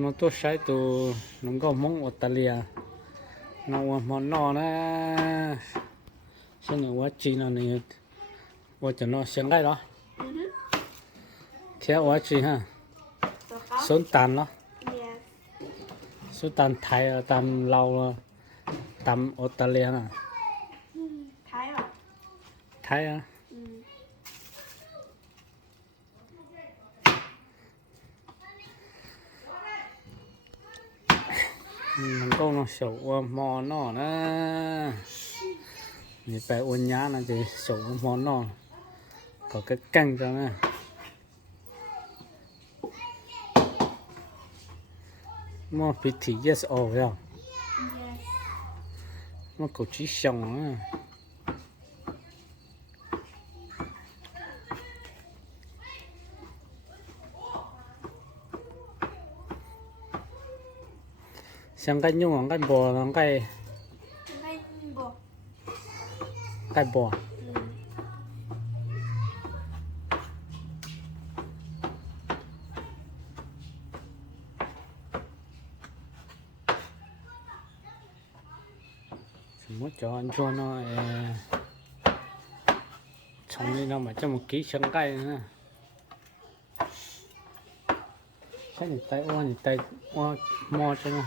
nó tôi sai từ nó có món Italia nó món nọ nè xem quá chi nó này quá cho nó xem cái đó theo quá chi ha số tàn đó số tàn Thái tàn Lào tàn Italia nè Thái à mình có nó sầu mò nó nè thì phải uốn nhá là thì sầu món nó có cái canh cho nè mà bị thì yes all rồi mà có chỉ xong á sang cái nhung cái bò nó cái bò muốn cho anh cho nó trồng đi nó mà cho một ký sang cái nữa cái này tay oa mò cho nó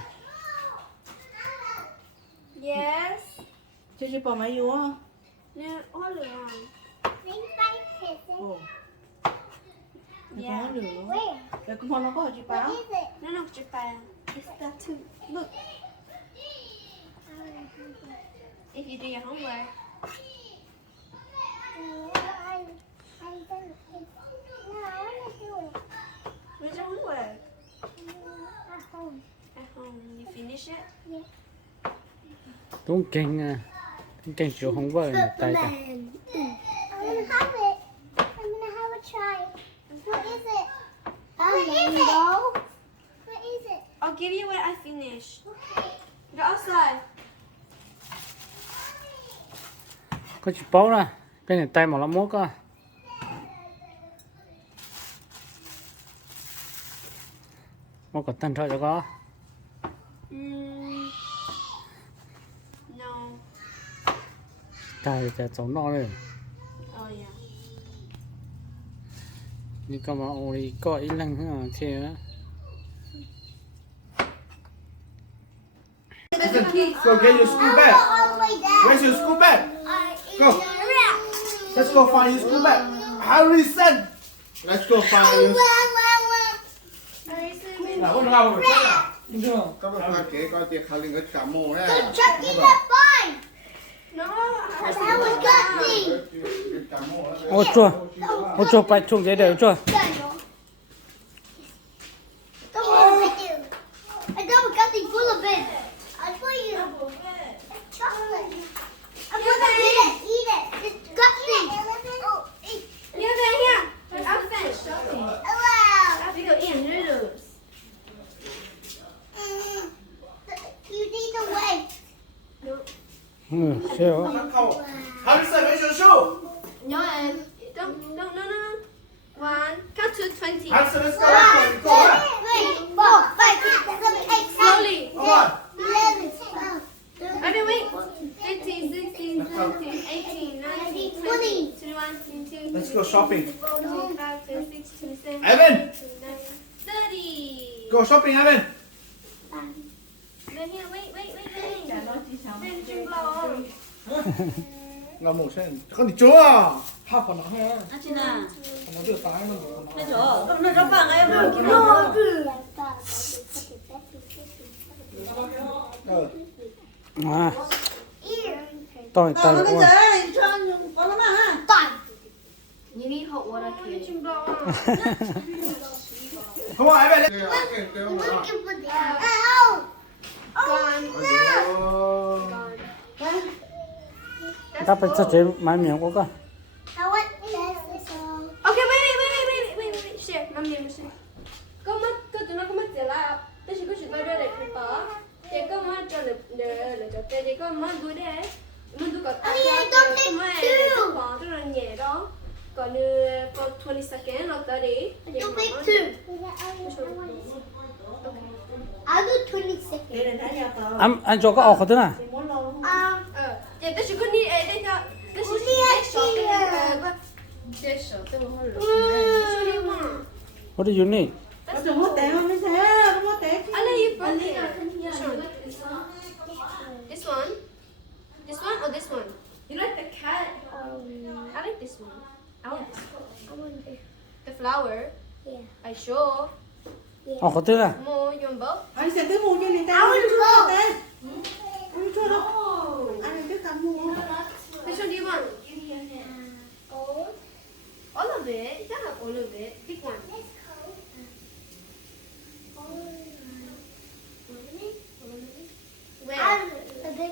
Yes. Chị bỏ máy vô không? No, hold on. Ồ. Yeah. Có lửa. Để con nó có chị báo. No, no, Japan. It's that too. Look. If you do your homework. Where's your homework? At home. You finish it? Yeah. đúng kinh chỗ không vơi tay cả I'm gonna have it. I'm gonna have a try. What is it? What is it? What is it? I'll give you when I finish. Go outside. có chụp báo ra cái này tay mà nó mốt á mà còn tan thôi cho có No. tayจะchống nó rồi Oh yeah.นี่ก็มาโอ้ยก็อีหลังฮะเท่นะ Go get your school bag. All the way down. Where's your school bag? Go. Let's go find your school bag. Hurry, son. Let's go find your. Nào, con nào rồi? Các bạn coi kế coi tiệc khảo linh cái cả mồ này. Chucky, that fine. No. That was Chucky. ô chua phải chua dễ đều chua Come on, with you. I double Chucky full of it. I put you. Chocolate. I'm gonna eat it. It's Chucky. Oh, eat. Yeah, they're here. I'm finished. Wow. I have to go eat noodles. You need to wait. เชื่อ Hurry, son. Where's your shoe? No, no. 1, count to 20. Hurry, son. Let's go. One, Let's go. two, three, 4, 5, 6, 7, 8, 9, Slowly. Come on. 11, 12, Okay, wait. 15, 16, 17, 18, 19, 20, 21, 22, Let's go shopping. 24, 25, 26, 27, Evan, 29, 30. go shopping, Evan. They're here. Wait. Đã nói chị sao? Then you blow. Ngồi một sen. Con đi chúa. Học của nó ha. À chị nào, Nó đưa tái nó. đây chỗ, con nó trong bảng em rồi, kim No, nó. à tôi Tao nó tay bây giờ ấy, cho con nó mà ha. You need hot water. Can you blow on? Come on, Evan. looking for the ow. Gone. Gone. ta phải cho chế máy miệng của con I want this all. Okay, wait. Share. Mom, name share. Có mất, tụi nó có mất tiền lại. Tôi chỉ có chuyện tôi đưa để phải bỏ. Thì có mất cho để cho tiền thì có mất đuôi đấy. Mất đuôi còn tay ra. Có mất để bỏ rất là nhẹ đó. Còn for 20 seconds or 30. Don't make two. Okay. Để đến thấy nhà tao. anh cho có ọc thế nào Thì muốn lâu. Vậy tôi chỉ có đi ở đây thôi. Tôi chỉ đi sổ cái sổ tôi không hiểu. what do you need Có trường mất té không? Mới thế, không mất té. I know you brought here. Which one? This one? This one or this one? You like the cat? I like this one. The flower? Yeah. I sure. ọc thế nào More, you want both? Anh sẽ tới mua cho người ta. I want to go. Anh chưa đâu. Anh tiếp cận mua.